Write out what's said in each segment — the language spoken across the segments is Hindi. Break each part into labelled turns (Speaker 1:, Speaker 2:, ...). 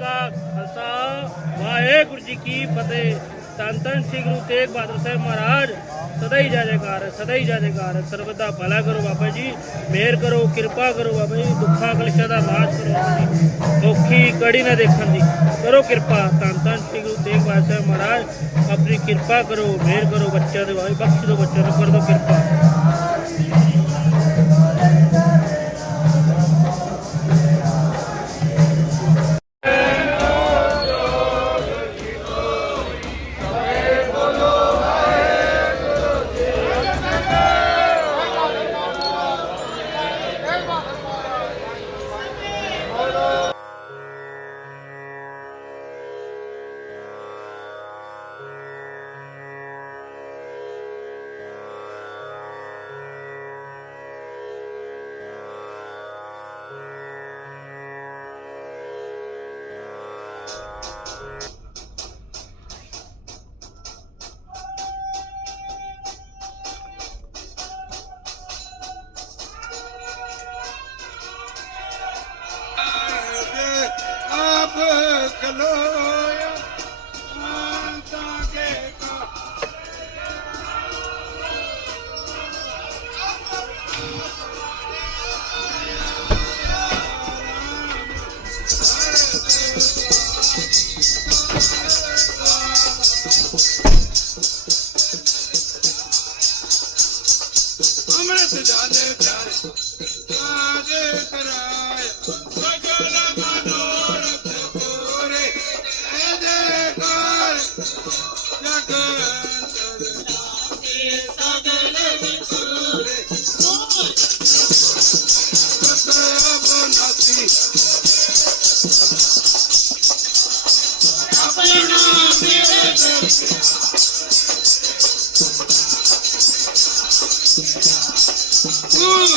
Speaker 1: ਕਾ ਖਾਲਸਾ, ਵਾਹਿਗੁਰੂ ਜੀ ਕੀ ਫਤਿਹ। ਧੰਨ ਧੰਨ ਸ੍ਰੀ ਗੁਰੂ ਤੇਗ ਬਹਾਦਰ ਸਾਹਿਬ ਮਹਾਰਾਜ। ਸਦਾ ਹੀ ਜੈ ਜੈਕਾਰ, ਸਦਾ ਹੀ ਜੈ ਜੈਕਾਰ ਹੈ। ਭਲਾ ਕਰੋ ਬਾਬਾ ਜੀ, ਮਿਹਰ ਕਰੋ, ਕਿਰਪਾ ਕਰੋ ਬਾਬਾ ਜੀ, ਦੁੱਖਾਂ ਕਲੇਸ਼ਾਂ ਦਾ ਨਾਸ਼ ਕਰੋ ਜੀ। ਔਖੀ ਕੜੀ ਨਾ ਦੇਖਣ ਦੀ। ਕਰੋ ਕਿਰਪਾ। ਧੰਨ ਧੰਨ ਸ੍ਰੀ ਗੁਰੂ ਤੇਗ ਬਹਾਦਰ ਸਾਹਿਬ ਮਹਾਰਾਜ, ਆਪਣੀ ਕਿਰਪਾ ਕਰੋ, ਮਿਹਰ ਕਰੋ ਬੱਚਿਆਂ ਦੇ ਵਾਹਿ ਬਖਸ਼ ਦਿਓ ਬੱਚਿਆਂ ਨੂੰ, ਕਰ ਦਿਓ ਕਿਰਪਾ।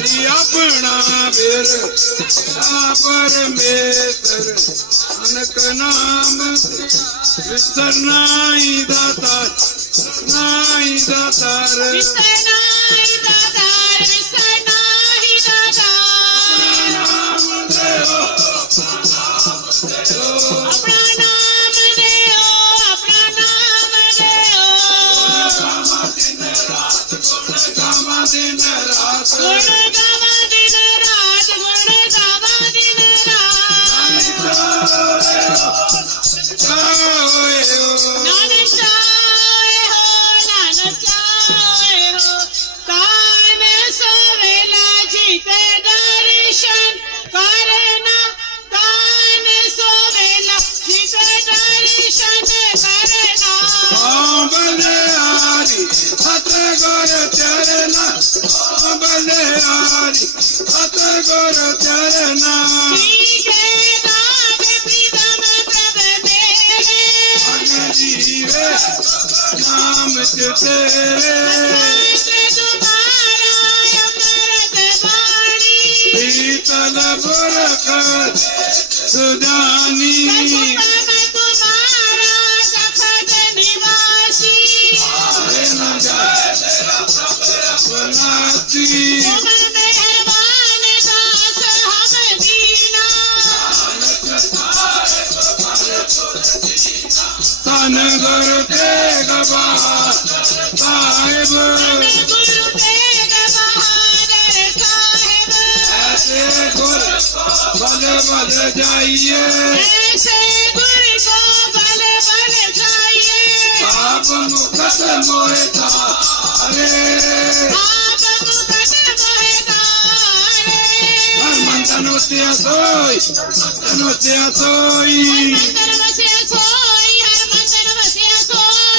Speaker 2: अपना बिर परमेश्वर अनक नाम विस्तर नाई दाता नाई दातार अपना नाम दे તના બરકત સુદાની તન ગુરુ તે ગવા जाइए ऐसे गुण को भले भले जाइए आप मुकट मोए था अरे आप मुकट मोए था अरे हर मंथन होते सोई मंथन होते सोई मंथन होते सोई हर मंथन होते सोई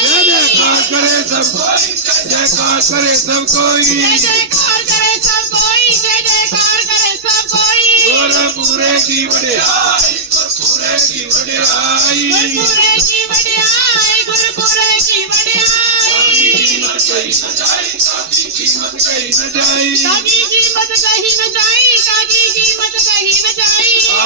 Speaker 2: करे सब जयकार करे सब कोई जय जयकार करे सब कोई जय जयकार करे सब कोई गोरखपुरे की बड़े
Speaker 1: गुरुपुरे की बड़ाई
Speaker 2: गुरुपुरे की बड़ाई गुरुपुरे की बड़ाई
Speaker 1: कीमत कहीं न जाए सादी न जाए
Speaker 2: न
Speaker 1: जाए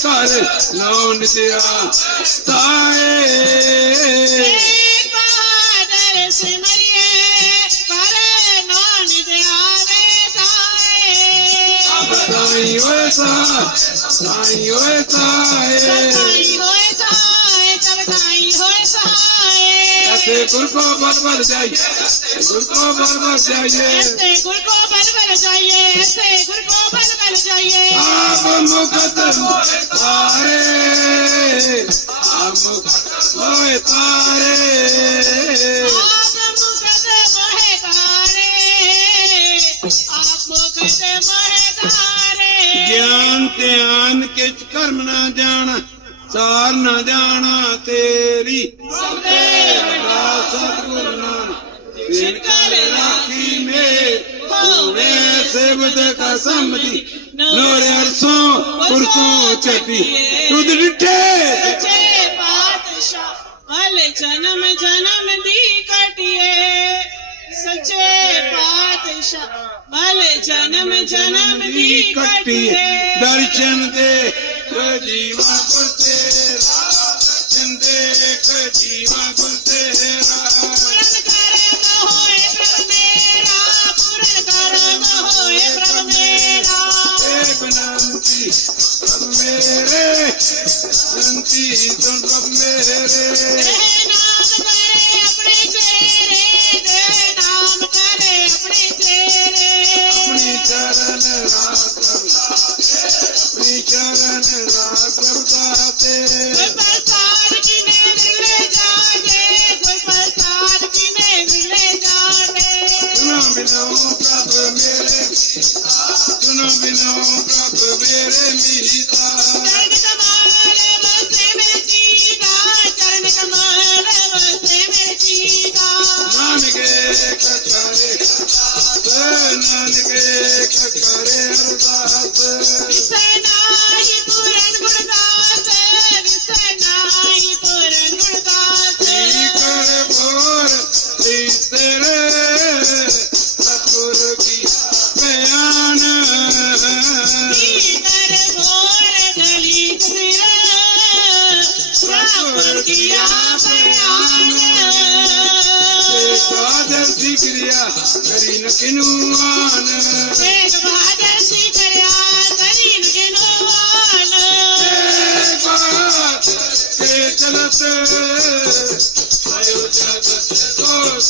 Speaker 1: sare laun siya tae padare simariye
Speaker 2: pare non siya tae tae tae
Speaker 1: tae गुर को बल बल जाइए। गुर को बल बल जाइए।
Speaker 2: ऐसे गुर को बल बल जाइए ऐसे गुर को बल बल जाइए।
Speaker 1: आप तारे आप मोए तारे
Speaker 2: आप मुकद मोहे तारे आप मुकद मोहे तारे।
Speaker 1: ज्ञान ध्यान किच कर्म ना जाना सार ना जाना तेरी सतगुरु
Speaker 2: सच्चे पातशाह भले जन्म जन्म दी कटिए। सच्चे पातशाह भले जन्म जन्म दी कटिए।
Speaker 1: दर्शन दे जीवा गुल तेरा दर्शन दे जीवा तेरा बनंती सब मेरे बनंती सुन सब मेरे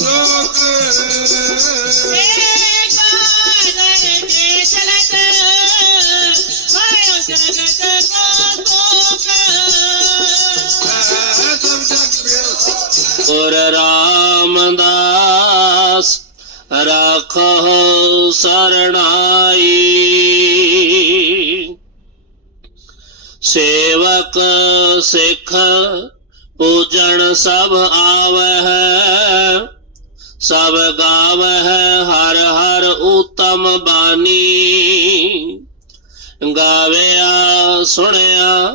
Speaker 1: को शोक
Speaker 2: एक बहादुर के चलत भयो जगत
Speaker 1: सब जग
Speaker 3: सब गाव है, हर हर उत्तम बानी। गावया, सुनया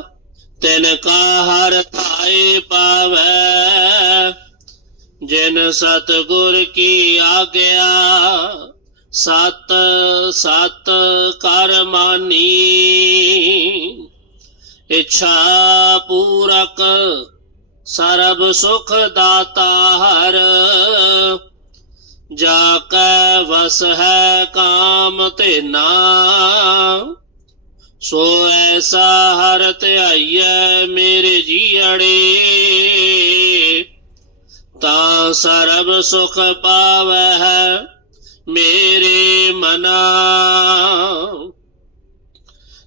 Speaker 3: तिनका हर पाए पावे। जिन सतगुर की आज्ञा, सत सत कर मानी। इच्छा पूरक, सर्व सुख दाता हर। जाकै वस है काम ते ना सो ऐसा हर ते त्याई मेरे जी अड़े ता सर्व सुख पाव है मेरे मना।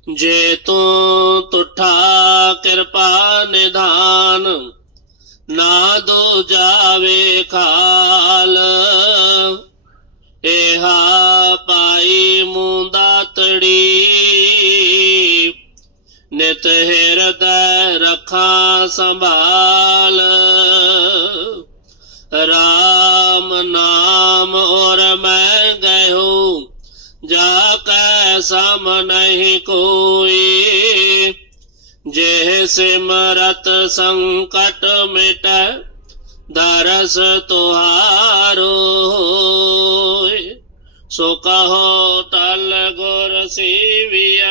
Speaker 3: जे तू तुठा कृपा निधान, ना दो जावे खा ਪਾਈ ਮੁੰਦਾ ਤੜੀ ਨਿਤ ਹਿਰਦੈ ਰੱਖਾਂ ਸੰਭਾਲ ਰਾਮ ਨਾਮ ਔਰ ਮੈਂ ਗਇਓ ਜਾ ਕੈ ਸਮ ਨਹੀਂ ਕੋਈ ਜੇ ਸਿਮਰਤ ਸੰਕਟ ਮਿਟੈ ਦਰਸ ਤੁਹਾਰੋ ਹੋਇ। सो कहो तल गुर सेविया,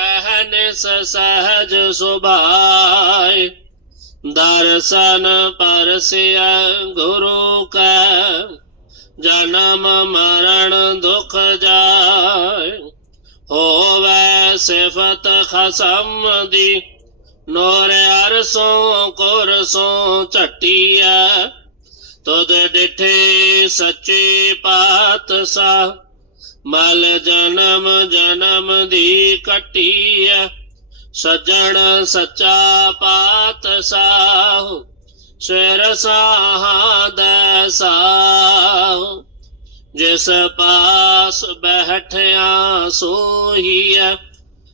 Speaker 3: अहन सहज सुभाय दर्शन परसिया गुरु का जन्म मरण दुख जाय। हो वै सिफत खसम दी नोर अरसों कुरसों चटिया ਤੁਧ ਡਿਠੇ ਸੱਚੇ ਪਾਤਸ਼ਾਹ ਮਲ ਜਨਮ ਜਨਮ ਦੀ ਕਟੀਆ ਸਜਣ ਸੱਚਾ ਪਾਤਸ਼ਾਹ ਸਿਰ ਸਾਹਾਂ ਸਾਹ ਜਿਸ ਪਾਸ ਬੈਠਿਆ ਸੋਹੀਐ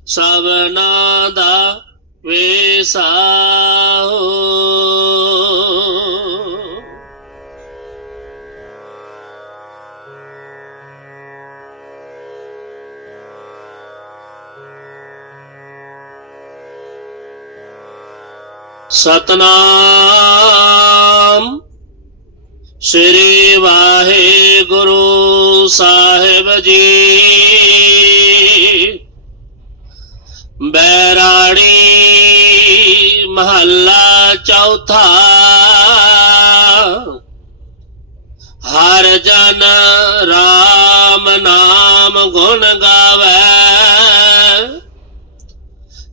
Speaker 3: ਸਭਨਾ ਦਾ ਵੇਸਾਹੋ सतनाम। श्री वाहे गुरु साहेब जी। बैराड़ी महल्ला चौथा। हर जन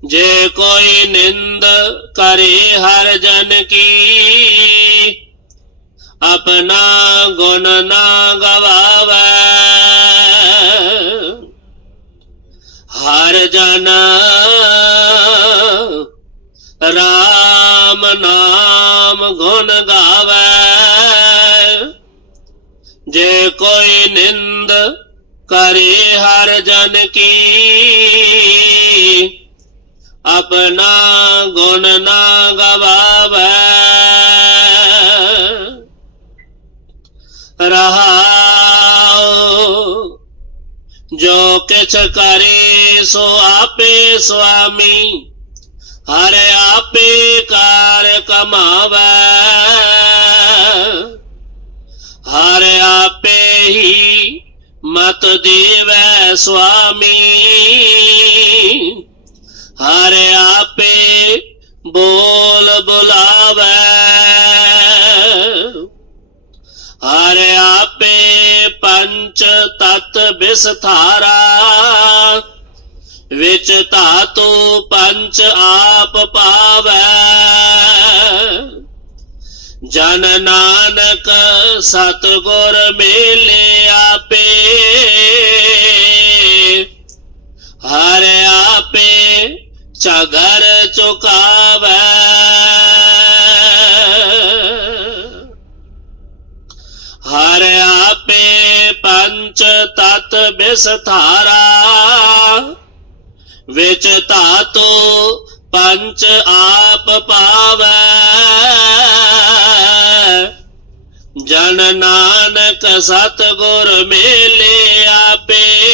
Speaker 3: जे कोई निंद करे हर जन की, अपना गुण ना गवाव। हर जन राम नाम गुण गाव। जे कोई निंद करे हर जन की अपना गुण ना गवाब रहा जो किछ करे सो आपे स्वामी, हर आपे कार कमाव। हर आपे ही मत देव स्वामी। हर आपे बोल बुलावे। हर आपे पंच तत् विस्थारा विच तातु पंच आप पावे। जन नानक सतगुर मेले आपे। चगर चुकाव। हर आपे पंच तत् विस्तारा विच तातो पंच आप पाव। जन नानक सतगुर मेले आपे।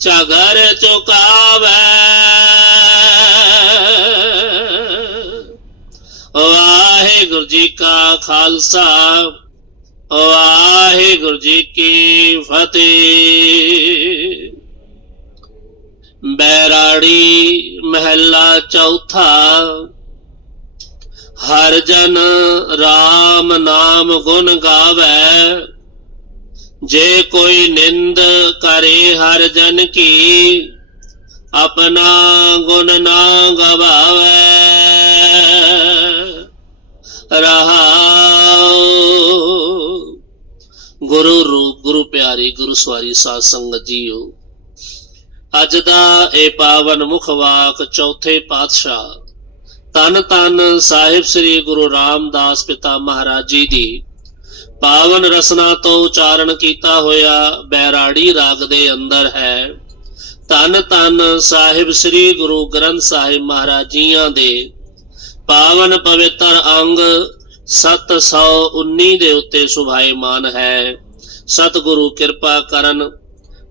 Speaker 3: चगर चुकाव। वाहे गुरु जी का खालसा वाहे गुरु जी की फतेह। बैराड़ी महला चौथा, हर जन राम नाम गुण गावे। ਜੇ ਕੋਈ ਨਿੰਦ ਕਰੇ ਹਰ ਜਨ ਕੀ, ਆਪਣਾ ਗੁਣ ਨਾ ਗਵਾਵੇ। ਰਹਾਉ। ਗੁਰੂ ਰੂਪ ਗੁਰੂ ਪਿਆਰੀ, ਗੁਰੂ ਸਵਾਰੀ ਸਾਧ ਸੰਗਤ ਜੀਓ। ਅੱਜ ਦਾ ਇਹ ਪਾਵਨ ਮੁਖ ਵਾਕ ਚੌਥੇ ਪਾਤਸ਼ਾਹ ਤਨ ਤਨ ਸਾਹਿਬ ਸ੍ਰੀ ਗੁਰੂ ਰਾਮਦਾਸ ਪਿਤਾ ਮਹਾਰਾਜ ਜੀ ਦੀ ਪਾਵਨ ਰਸਨਾ ਤੋਂ ਉਚਾਰਨ ਕੀਤਾ ਹੋਇਆ ਬੈਰਾੜੀ ਰਾਗ ਦੇ ਅੰਦਰ ਹੈ। ਤਨ ਤਨ ਸਾਹਿਬ ਸ੍ਰੀ ਗੁਰੂ ਗ੍ਰੰਥ ਸਾਹਿਬ ਮਹਾਰਾਜ ਜੀਆਂ ਦੇ ਪਾਵਨ ਪਵਿੱਤਰ ਅੰਗ 719 ਦੇ ਉੱਤੇ ਸੁਭਾਏਮਾਨ ਹੈ। ਸਤਿਗੁਰੂ ਕਿਰਪਾ ਕਰਨ,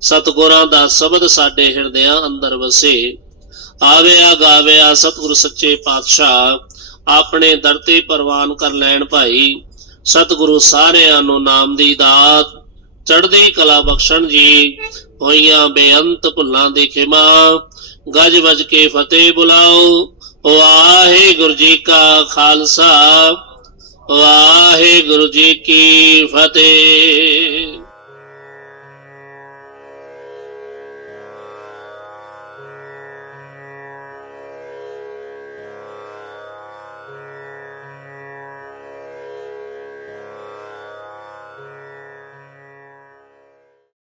Speaker 3: ਸਤਿਗੁਰਾਂ ਦਾ ਸ਼ਬਦ ਸਾਡੇ ਹਿਰਦਿਆਂ ਅੰਦਰ ਵਸੇ। ਆਵਿਆ ਗਾਵਿਆ ਸਤਿਗੁਰ ਸੱਚੇ ਪਾਤਸ਼ਾਹ, ਆਪਣੇ ਦਰ ਤੇ ਪ੍ਰਵਾਨ ਕਰ ਲੈਣ ਭਾਈ। ਸਤਿਗੁਰੂ ਸਾਰਿਆਂ ਨੂੰ ਨਾਮ ਦੀ ਦਾਤ ਚੜ੍ਹਦੀ ਕਲਾ ਬਖਸ਼ਣ ਜੀ ਹੋਈਆਂ ਬੇਅੰਤ ਭੁੱਲਾਂ ਦੀ ਖਿਮਾ ਗੱਜ ਵੱਜ ਕੇ ਫਤਿਹ ਬੁਲਾਓ ਵਾਹਿਗੁਰੂ ਜੀ ਕਾ ਖਾਲਸਾ ਵਾਹਿਗੁਰੂ ਜੀ ਕੀ ਫਤਿਹ